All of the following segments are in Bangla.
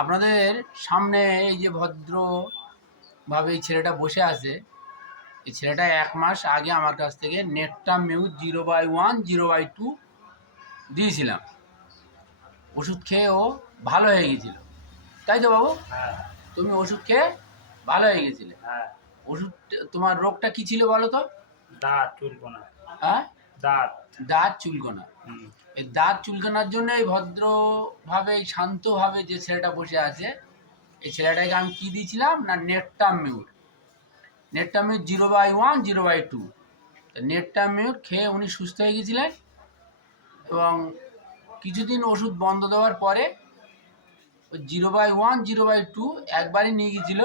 আপনাদের সামনে এই যে ভদ্রভাবে এই ছেলেটা বসে আছে, এই ছেলেটা 1 মাস আগে আমার কাছ থেকে নেটটামিউর 0/1 0/2 দিয়েছিলাম। ওষুধ খেয়ে ও ভালো হয়ে গেছিল, তাই তো বাবু? হ্যাঁ। তুমি ওষুধ খেয়ে ভালো হয়ে গেছিলে। হ্যাঁ। ওষুধ, তোমার রোগটা কি ছিল বলো তো? দাঁত চুলকোনা। হ্যাঁ, দাঁত চুলকোনা। এই দাঁত চুলকানোর জন্য এই ভদ্রভাবে শান্তভাবে যে ছেলেটা বসে আছে, এই ছেলেটাকে আমি কি দিয়েছিলাম না নেটটামিউর 0/1 0/2। নেটটামিউর খেয়ে উনি সুস্থ হয়ে গেছিলেন এবং কিছুদিন ওষুধ বন্ধ দেওয়ার পরে ওই 0/1 0/2 একবারই নিয়ে গেছিল।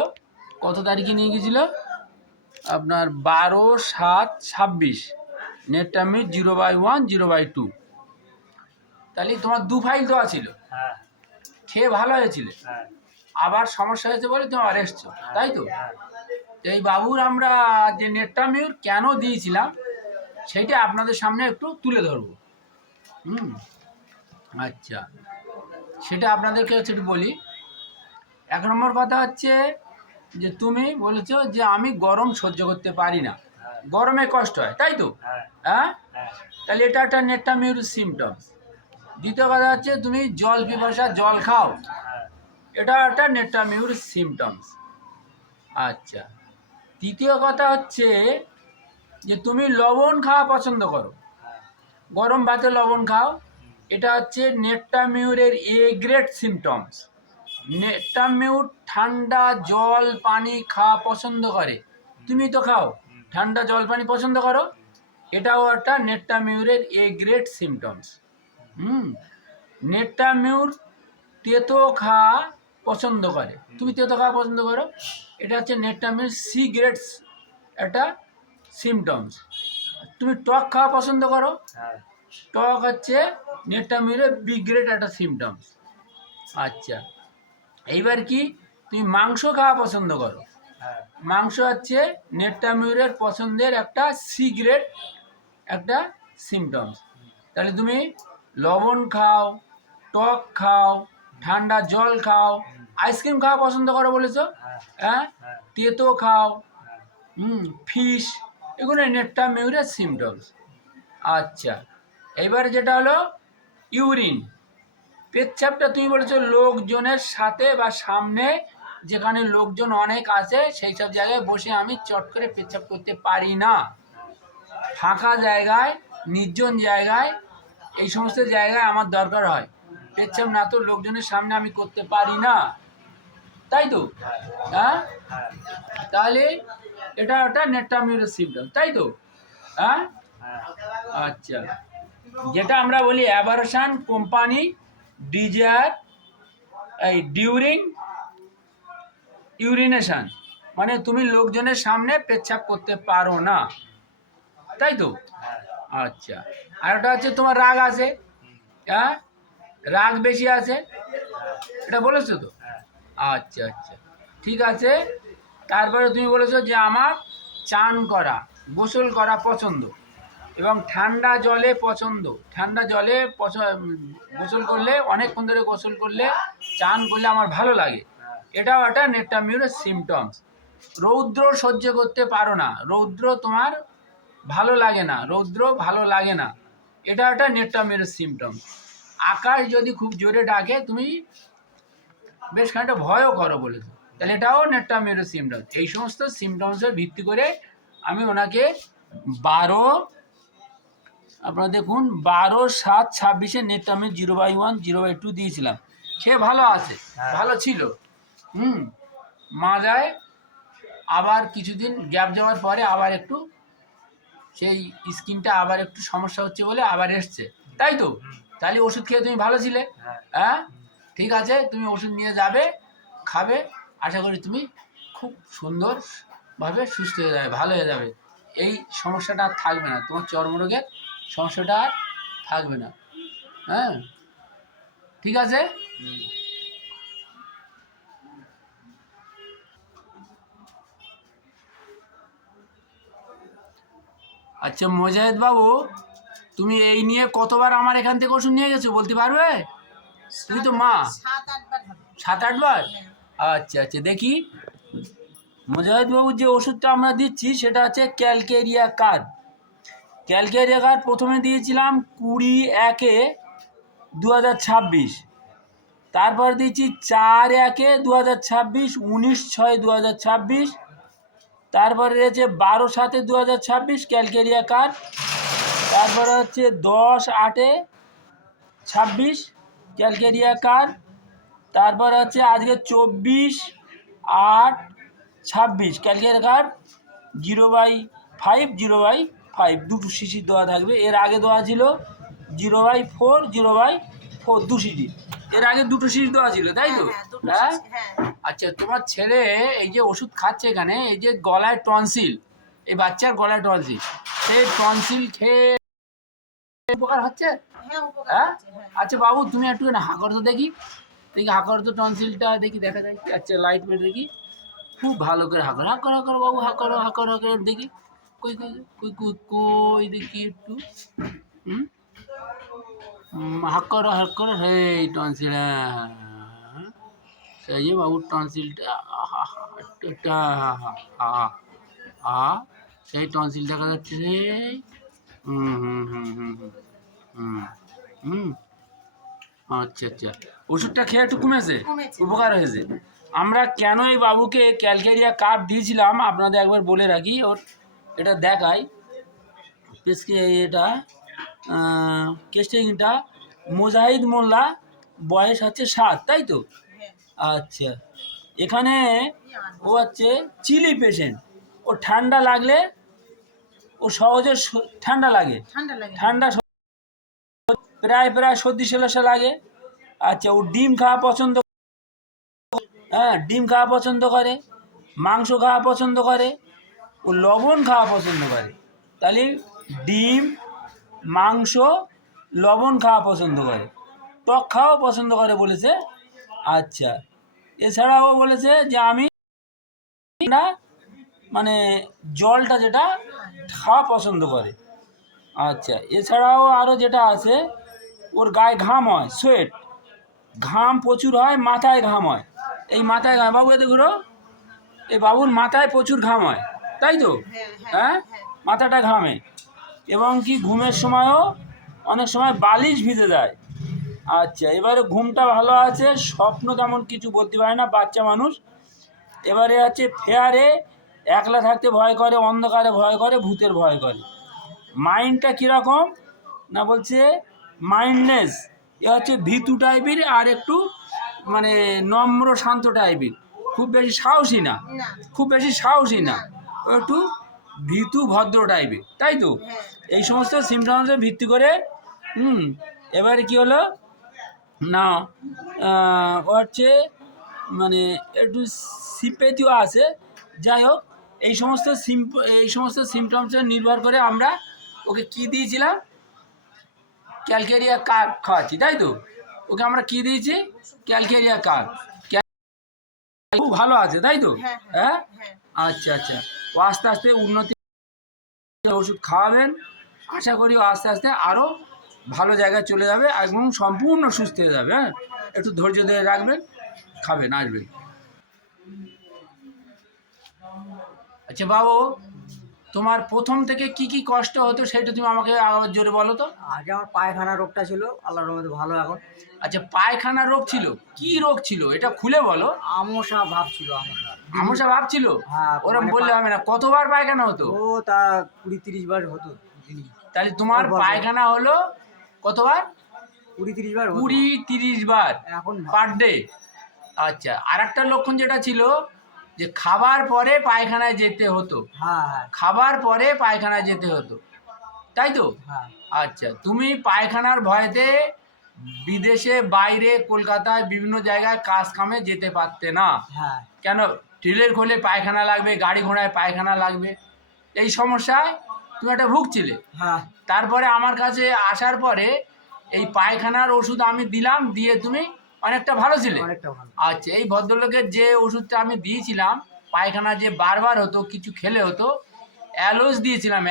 কত তারিখে নিয়ে গেছিল? আপনার 12/7/26 নেটটামিউর 0/1 0/2। তাহলে তোমার 2 ফাইল দেওয়া ছিল, হ্যাঁ। খেয়ে ভালো হয়েছিল, হ্যাঁ। আবার সমস্যা হয়েছে বলে তোমার এসছো, তাই তো? এই বাবুর আমরা যে নেটটামিউর কেন দিয়েছিলাম সেইটা আপনাদের সামনে একটু তুলে ধরবো। আচ্ছা, সেটা আপনাদেরকে হচ্ছে একটু বলি। 1 নম্বর কথা হচ্ছে যে তুমি বলেছো যে আমি গরম সহ্য করতে পারি না, গরমে কষ্ট হয়, তাই তো? হ্যাঁ, তাহলে এটা একটা নেটটামিউর সিমটমস। দ্বিতীয় কথা হচ্ছে তুমি জল পিপাসা, জল খাও, এটা একটা নেটটামিউর সিমটমস। আচ্ছা, তৃতীয় কথা হচ্ছে যে তুমি লবণ খাওয়া পছন্দ করো, গরম ভাতে লবণ খাও, এটা হচ্ছে নেটটামিউরের এ গ্রেড সিমটমস। নেটটামিউর ঠান্ডা জল পানি খাওয়া পছন্দ করে, তুমি তো খাও, ঠান্ডা জল পানি পছন্দ করো, এটাও একটা নেটটামিউরের এ গ্রেড সিমটমস। নেটটামিউর তেতো খাওয়া পছন্দ করে, তুমি তেতো খাওয়া পছন্দ করো, এটা হচ্ছে নেটটামিউর সি গ্রেড একটা সিমটমস। তুমি টক খাওয়া পছন্দ করো, টক হচ্ছে নেটটামিউরের বি গ্রেড একটা সিমটমস। আচ্ছা, এইবার কি তুমি মাংস খাওয়া পছন্দ করো, মাংস হচ্ছে নেটটামিউরের পছন্দের একটা সি গ্রেড একটা সিমটমস। তাহলে তুমি লবণ খাও, টক খাও, ঠান্ডা জল খাও, আইসক্রিম খাওয়া পছন্দ করো বলেছো, হ্যাঁ, তেতো খাও, ফিশ, এগুলো নেটটামিউরের সিমটমস। আচ্ছা, এইবার যেটা হলো ইউরিন, পেচ্ছাপটা তুমি বলেছো লোকজনের সাথে বা সামনে যেখানে লোকজন অনেক আছে সেই সব জায়গায় বসে আমি চট করে পেচ্ছাপ করতে পারি না। ফাঁকা জায়গায়, নির্জন জায়গায়, এই সমস্ত জায়গায় আমার দরকার হয়, পেচ্ছাপ না তো লোকজনের সামনে আমি করতে পারি না, তাই তো? হ্যাঁ, তাহলে এটা একটা নেটটামিউরের সিমটম, তাই তো? হ্যাঁ, আচ্ছা, যেটা আমরা বলি অ্যাভারশন কোম্পানি ডিজায়ার এই ডিউরিং ইউরিনেশন, মানে তুমি লোকজনের সামনে পেচ্ছাপ করতে পারো না, তাই তো? আচ্ছা, আর একটা হচ্ছে তোমার রাগ আছে, হ্যাঁ, রাগ বেশি আছে, এটা বলেছো তো? আচ্ছা আচ্ছা, ঠিক আছে। তারপরে তুমি বলেছো যে আমার চান করা, গোসল করা পছন্দ এবং ঠান্ডা জলে পছন্দ, ঠান্ডা জলে গোসল করলে, অনেকক্ষণ ধরে গোসল করলে, চান করলে আমার ভালো লাগে, এটাও একটা নেটটামিউরের সিমটমস। রৌদ্র সহ্য করতে পারো না, রৌদ্র তোমার ভালো লাগে না, রৌদ্র ভালো লাগে না, এটা একটা নেটটামিউরের সিমটমস। আকাশ যদি খুব জোরে ডাকে তুমি বেশ খানিকটা ভয়ও করো বলেছো, তাহলে এটাও নেটটামিউরের সিমটমস। এই সমস্ত সিমটমসের ভিত্তি করে আমি ওনাকে 12, আপনারা দেখুন 12/7/26 নেটটামিউর 0/1 0/2 দিয়েছিলাম, খেয়ে ভালো আছে, ভালো ছিল। মাজায় আবার কিছুদিন গ্যাপ যাওয়ার পরে আবার একটু সেই স্কিনটা আবার একটু সমস্যা হচ্ছে বলে আবার এসছে, তাই তো? তাহলে ওষুধ খেয়ে তুমি ভালো ছিলে, হ্যাঁ, ঠিক আছে, তুমি ওষুধ নিয়ে যাবে, খাবে, আশা করি তুমি খুব সুন্দরভাবে সুস্থ হয়ে যাবে, ভালো হয়ে যাবে, এই সমস্যাটা আর থাকবে না, তোমার চর্মরোগের সমস্যাটা আর থাকবে না। হ্যাঁ, ঠিক আছে। আচ্ছা মোজাহিদ বাবু, তুমি এই নিয়ে কতবার আমার এখান থেকে ওষুধ নিয়ে গেছো বলতে পারবে? তুমি তো মা। 7-8 বার হবে। 7-8 বার? আচ্ছা আচ্ছা, দেখি মুজাহিদ বাবুর যে ওষুধটা আমরা দিচ্ছি সেটা হচ্ছে ক্যালকেরিয়া কার্ড। ক্যালকেরিয়া কার্ড প্রথমে দিয়েছিলাম 20/1/2026, তারপর দিচ্ছি 4/1/2026, 19/6/2026, তারপরে রয়েছে 12/7/2026 ক্যালকেরিয়া কার্ড, তারপরে হচ্ছে 10/8/26 ক্যালকেরিয়া কার্ড, তারপর হচ্ছে আজকে 24/8/26 ক্যালকেরিয়া কার্ড 0/5 0/5 দুটো শিশির দেওয়া থাকবে। এর আগে দেওয়া ছিল 0/4 0/4 2 শিশির, এর আগে দুটো শিশির দেওয়া ছিল, তাই তো? হ্যাঁ। আচ্ছা, তোমার ছেলে এই যে ওষুধ খাচ্ছে এখানে, এই যে গলায় টনসিল, এই বাচ্চার গলায় টনসিল, সেই টনসিল খেয়ে উপকার হচ্ছে? হ্যাঁ। আচ্ছা বাবু, তুমি একটু হা করো তো দেখি, দেখি হা করো তো, টনসিলটা দেখি, দেখা যায়। আচ্ছা, লাইট মেরে দেখি, খুব ভালো করে হা করো, হা করো, হা করো বাবু, হা করো, হা করো, হা করো দেখি, কই কই কই কই কই দেখি একটু। হুম, হা করো, হা করো, এই টনসিল, হ্যাঁ সেই যে বাবুর টনসিলটা, একটা সেই টনসিল দেখা যাচ্ছে রে। হুম হুম হুম হুম হুম হুম হুম আচ্ছা আচ্ছা, ওষুধটা খেয়ে একটু কমেছে, উপকার হয়েছে। আমরা কেন এই বাবুকে ক্যালকেরিয়া কার্ড দিয়েছিলাম আপনাদের একবার বলে রাখি, ওর এটা দেখাই, এটা কেস্টিংটা মুজাহিদ মোল্লা, বয়স হচ্ছে 7, তাই তো? আচ্ছা, এখানে ও হচ্ছে চিলি পেশেন্ট, ও ঠান্ডা লাগলে, ও সহজে ঠান্ডা লাগে, ঠান্ডা প্রায় প্রায় সর্দি সেলাসা লাগে। আচ্ছা, ও ডিম খাওয়া পছন্দ, হ্যাঁ ডিম খাওয়া পছন্দ করে, মাংস খাওয়া পছন্দ করে, ও লবণ খাওয়া পছন্দ করে। তাহলে ডিম, মাংস, লবণ খাওয়া পছন্দ করে, টক খাওয়াও পছন্দ করে বলেছে। আচ্ছা, এছাড়াও বলেছে যে আমি না, মানে জলটা যেটা খাওয়া পছন্দ করে। আচ্ছা, এছাড়াও আরও যেটা আছে, ওর গায়ে ঘাম হয়, সোয়েট, ঘাম প্রচুর হয়, মাথায় ঘাম হয়, এই মাথায় ঘাম, বাবু এতে ঘুরো, এই বাবুর মাথায় প্রচুর ঘাম হয়, তাই তো? হ্যাঁ, মাথাটা ঘামে, এবং কি ঘুমের সময়ও অনেক সময় বালিশ ভিজে যায়। আচ্ছা, এবারে ঘুমটা ভালো আছে, স্বপ্ন তেমন কিছু বলতে পারে না, বাচ্চা মানুষ। এবারে আছে ফেয়ারে, একলা থাকতে ভয় করে, অন্ধকারে ভয় করে, ভূতের ভয় করে। মাইন্ডটা কীরকম না, বলছে মাইন্ডনেস, এ হচ্ছে ভীতু টাইপের, আর একটু মানে নম্র শান্ত টাইপের, খুব বেশি সাহসী না, খুব বেশি সাহসী না, ও একটু ভীতু ভদ্র টাইপের, তাই তো? এই সমস্ত সিমটমসে ভিত্তি করে এবারে কি হলো না, ও হচ্ছে মানে একটু সিম্পেথিও আছে। যাই হোক, এই সমস্ত সিমটমসে নির্ভর করে আমরা ওকে কি দিয়েছিলাম, ক্যালকেরিয়া কার্ড খাওয়াচ্ছি, তাই তো? ওকে আমরা কি দিয়েছি, ক্যালকেরিয়া কার্ড। খুব ভালো আছে, তাই তো? হ্যাঁ। আচ্ছা আচ্ছা, ও আস্তে আস্তে উন্নতি, ওষুধ খাওয়াবেন, আশা করি ও আস্তে আস্তে আরও ভালো জায়গায় চলে যাবে এবং সম্পূর্ণ সুস্থ হয়ে যাবে। হ্যাঁ, একটু ধৈর্য ধরে রাখবেন, খাবেন, আসবেন। আচ্ছা বাবু, তোমার প্রথম থেকে কি কি কষ্ট হতো সেটা তুমি আমাকে আবার জোরে বলো তো। আগে আমার পায়খানা রোগটা ছিল, আল্লাহর রহমতে ভালো এখন। আচ্ছা, পায়খানা রোগ ছিল, কি রোগ ছিল এটা খুলে বলো। আমশা ভাব ছিল, আমশা। আমশা ভাব ছিল? হ্যাঁ, ওরম মানে বললে হবে না, কতবার পায়খানা হতো? ও তা 20-30 বার হতো দিনে। তাহলে তোমার পায়খানা হলো কতবার? 20-30 বার হতো। 20-30 বার এখন পার ডে? আচ্ছা, আর একটা লক্ষণ যেটা ছিল যে খাবার পরে পায়খানায় যেতে হতো, হ্যাঁ হ্যাঁ খাবার পরে পায়খানায় যেতে হতো, তাই তো? হ্যাঁ। আচ্ছা, তুমি পায়খানার ভয়তে বিদেশে, বাইরে, কলকাতায় বিভিন্ন জায়গায় কাজ কামে যেতে পারতে না। হ্যাঁ। কেন? ঢিলের খোলে পায়খানা লাগবে, গাড়ি ঘোড়ায় পায়খানা লাগবে, এই সমস্যায় তুমি একটা ভুগছিলে। হ্যাঁ। তারপরে আমার কাছে আসার পরে এই পায়খানার ওষুধ আমি দিলাম, দিয়ে তুমি অনেকটা ভালো ছিলে। অনেকটা ভালো। আচ্ছা, এই ভদ্রলোকের যে ওষুধটা আমি দিয়েছিলাম, পায়খানা যে বারবার হতো, কিছু খেলে হতো, অ্যালোজ দিয়েছিলাম,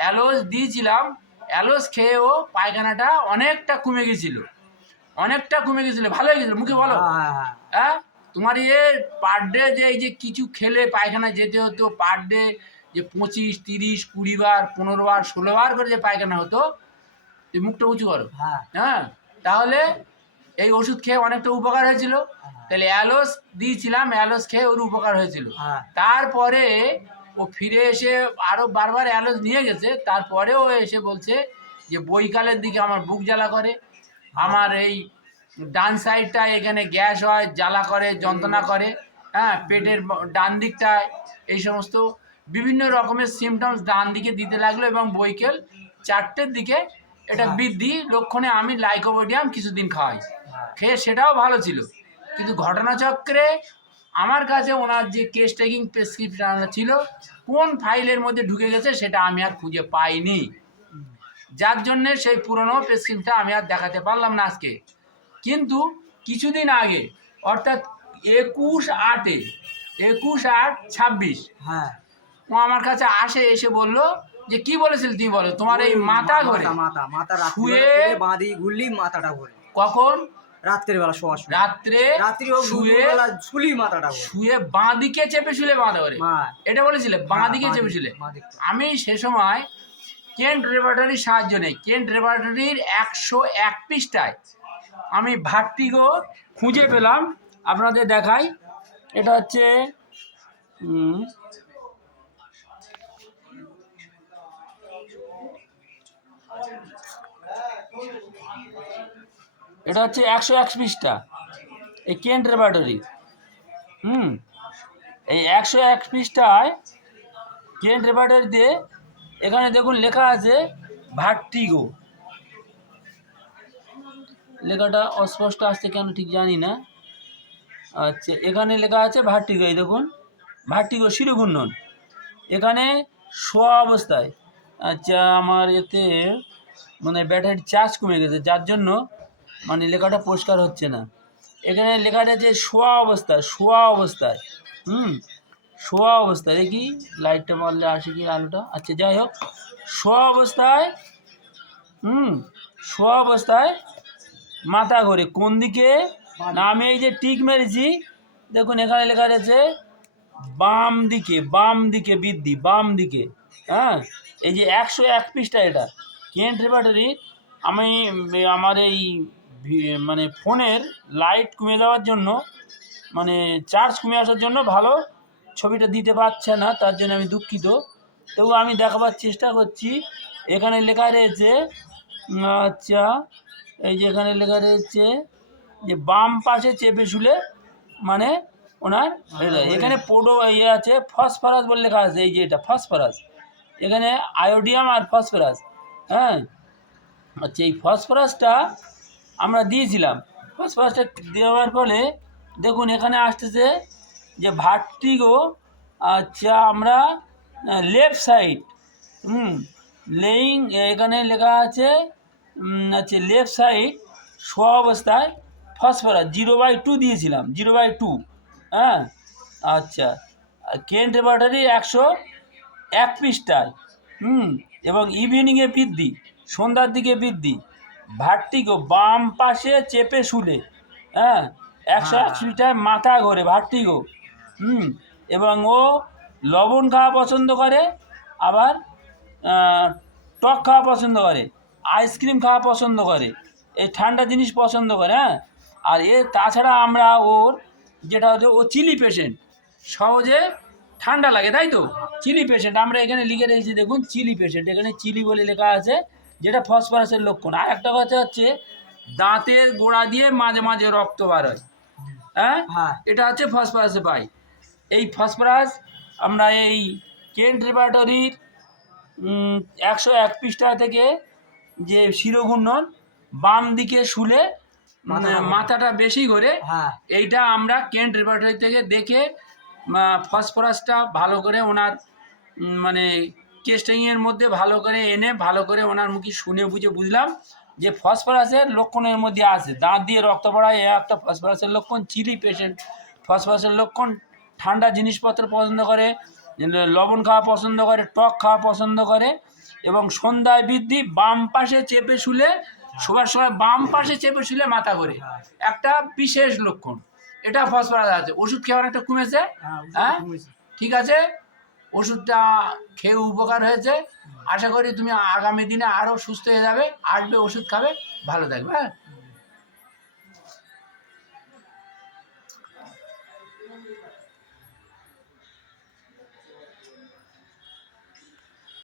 অ্যালোজ দিয়েছিলাম, অ্যালোজ খেয়েও পায়খানাটা অনেকটা কমে গেছিল। অনেকটা কমে গেছিল, ভালো হয়ে গেছিল, মুখে বলো। হ্যাঁ হ্যাঁ হ্যাঁ, তোমার পার ডে যে এই যে কিছু খেলে পায়খানা যেতে হতো, পার ডে যে 25, 30, 20 বার, 15 বার, 16 বার করে যে পায়খানা হতো, তুমি মুখটা উঁচু করো। হ্যাঁ হ্যাঁ, তাহলে এই ওষুধ খেয়ে অনেকটা উপকার হয়েছিল। তাহলে অ্যালোস দিয়েছিলাম, অ্যালোস খেয়ে ওর উপকার হয়েছিল। হ্যাঁ তারপরে ও ফিরে এসে আরো বারবার অ্যালোস নিয়ে গেছে, তারপরেও এসে বলছে যে বৈকালের দিকে আমার বুক জ্বালা করে, আমার এই ডান সাইডটা এখানে গ্যাস হয়, জ্বালা করে, যন্ত্রণা করে। হ্যাঁ, পেটের ডান দিকটায় এই সমস্ত বিভিন্ন রকমের সিমটমস ডান দিকে দিতে লাগলো, এবং বৈকাল 4টের দিকে এটা বৃদ্ধি লক্ষণে আমি লাইকোপোডিয়াম কিছুদিন খাওয়াই, খেয়ে সেটাও ভালো ছিল। কিন্তু ঘটনাচক্রে আমার কাছে ওনার যে কেস টেকিং প্রেসক্রিপশন ছিল, কোন ফাইলের মধ্যে ঢুকে গেছে সেটা আমি আর খুঁজে পাইনি, যার জন্যে সেই পুরনো প্রেসক্রিপশনটা আমি আর দেখাতে পারলাম না আজকে। কিন্তু কিছুদিন আগে, অর্থাৎ 21/8/26 হ্যাঁ ও আমার কাছে আসে, এসে বলল যে কি বলেছিল তুমি বলো, তোমার এই মাথা ঘরে মাথা মাথা শুয়ে শুয়ে বাঁধি ঘুরলি মাথাটা ঘোরে। কখন? রাত্রের বেলা শোয়ার সময়, রাত্রি হোক শুয়ে দুপুরবেলা শুলি মাথাটা ঘোরে। শুয়ে বাঁ দিকে চেপে শুলে মাথা ঘরে, হ্যাঁ এটা বলেছিলে, বাঁ দিকে চেপে শুলে। আমি সে সময় কেন্ট রেপার্টরির সাহায্য নেই, কেন্ট রেপার্টরির 101 পৃষ্ঠায় আমি ভার্টিগো খুঁজে পেলাম, আপনাদের দেখাই। এটা হচ্ছে এটা হচ্ছে 101 পৃষ্ঠা, এই কেন্ট রেপার্টরি। এই 101 পৃষ্ঠায় কেন্ট রেপার্টরিতে এখানে দেখুন লেখা আছে ভার্টিগো। লেখাটা অস্পষ্ট আসছে কেন ঠিক জানি না। আচ্ছা, এখানে লেখা আছে ভার্টিগো, এই দেখুন ভার্টিগো শিরোঘূর্ণন, এখানে শোয়া অবস্থায়। আচ্ছা, আমার এতে মানে ব্যাটারির চার্জ কমে গেছে, যার জন্য মানে লেখাটা পরিষ্কার হচ্ছে না। এখানে লেখাটা আছে শোয়া অবস্থায়, শোয়া অবস্থায়। শোয়া অবস্থায় দেখি লাইটটা মারলে আসে কি আলোটা। আচ্ছা, যাই হোক, শোয়া অবস্থায় শোয়া অবস্থায় মাথা ঘোরে কোন দিকে না, আমি এই যে টিক মেরেছি দেখুন, এখানে লেখা আছে বাম দিকে, বাম দিকে বৃদ্ধি, বাম দিকে। হ্যাঁ, এই যে 101 পৃষ্ঠা, এটা কেন্ট রেপার্টরি। আমি আমার এই মানে ফোনের লাইট কমে যাওয়ার জন্য, মানে চার্জ কমে আসার জন্য ভালো ছবিটা দিতে পারছে না, তার জন্য আমি দুঃখিত। তবু আমি দেখাবার চেষ্টা করছি। এখানে লেখা রয়েছে, আচ্ছা, এই যে এখানে লেখা রয়েছে যে বাম পাশে চেপে শুলে মানে ওনার এখানে পোডো ইয়ে আছে, ফসফরাস বলে লেখা আছে, এই যে এটা ফসফরাস, এখানে আয়োডিয়াম আর ফসফরাস। হ্যাঁ, আচ্ছা, এই ফসফরাসটা আমরা দিয়েছিলাম। ফসফরাসটা দেওয়ার ফলে দেখুন এখানে আসতেছে যে ভার্টিগো। আচ্ছা, আমরা লেফট সাইড লেইং, এখানে লেখা আছে আচ্ছা লেফট সাইড শোয়া অবস্থায় ফসফরাস 0/2 দিয়েছিলাম, 0/2। হ্যাঁ, আচ্ছা, কেন্ট রেপার্টরি 101 পৃষ্ঠায়। এবং ইভিনিংয়ে বৃদ্ধি, সন্ধ্যার দিকে বৃদ্ধি, ভার্টিগো বাম পাশে চেপে শুলে। হ্যাঁ, 101 পৃষ্ঠায় মাথা ঘোরে, ভার্টিগো। এবং ও লবণ খাওয়া পছন্দ করে, আবার টক খাওয়া পছন্দ করে, আইসক্রিম খাওয়া পছন্দ করে, এই ঠান্ডা জিনিস পছন্দ করে। হ্যাঁ, আর তাছাড়া আমরা ওর যেটা হচ্ছে, ও চিলি পেশেন্ট, সহজে ঠান্ডা লাগে, তাই তো? চিলি পেশেন্ট আমরা এখানে লিখে রেখেছি, দেখুন চিলি পেশেন্ট, এখানে চিলি বলে লেখা আছে, যেটা ফসফরাসের লক্ষণ। আর একটা কথা হচ্ছে দাঁতের গোড়া দিয়ে মাঝে মাঝে রক্ত বার হয়। হ্যাঁ, এটা হচ্ছে ফসফরাসে পাই। এই ফসফরাস আমরা এই কেন্ট রেপার্টরির 101 পৃষ্ঠা থেকে যে শিরোঘূর্ণন, বাম দিকে শুলে মাথাটা বেশি করে, এইটা আমরা কেন্ট রেপার্টরি থেকে দেখে ফসফরাসটা ভালো করে ওনার মানে টেস্টিংয়ের মধ্যে ভালো করে এনে ভালো করে ওনার মুখে শুনে বুঝে বুঝলাম যে ফসফরাসের লক্ষণের মধ্যে আছে। দাঁত দিয়ে রক্ত পড়া এ একটা ফসফরাসের লক্ষণ। চিলি পেশেন্ট ফসফরাসের লক্ষণ। ঠান্ডা জিনিসপত্র পছন্দ করে, লবণ খাওয়া পছন্দ করে, টক খাওয়া পছন্দ করে, এবং সন্ধ্যায় বৃদ্ধি, বাম পাশে চেপে শুলে শোবার সময় বাম পাশে চেপে শুলে মাথা ঘোরে, হ্যাঁ। একটা বিশেষ লক্ষণ। এটা ফসফরাস আছে, ওষুধ খেয়ে অনেকটা কমেছে। হ্যাঁ, হ্যাঁ কমেছে। ঠিক আছে, ওষুধটা খেয়ে উপকার হয়েছে। আশা করি তুমি আগামী দিনে আরও সুস্থ হয়ে যাবে, আসবে ওষুধ খাবে, ভালো থাকবে। হ্যাঁ।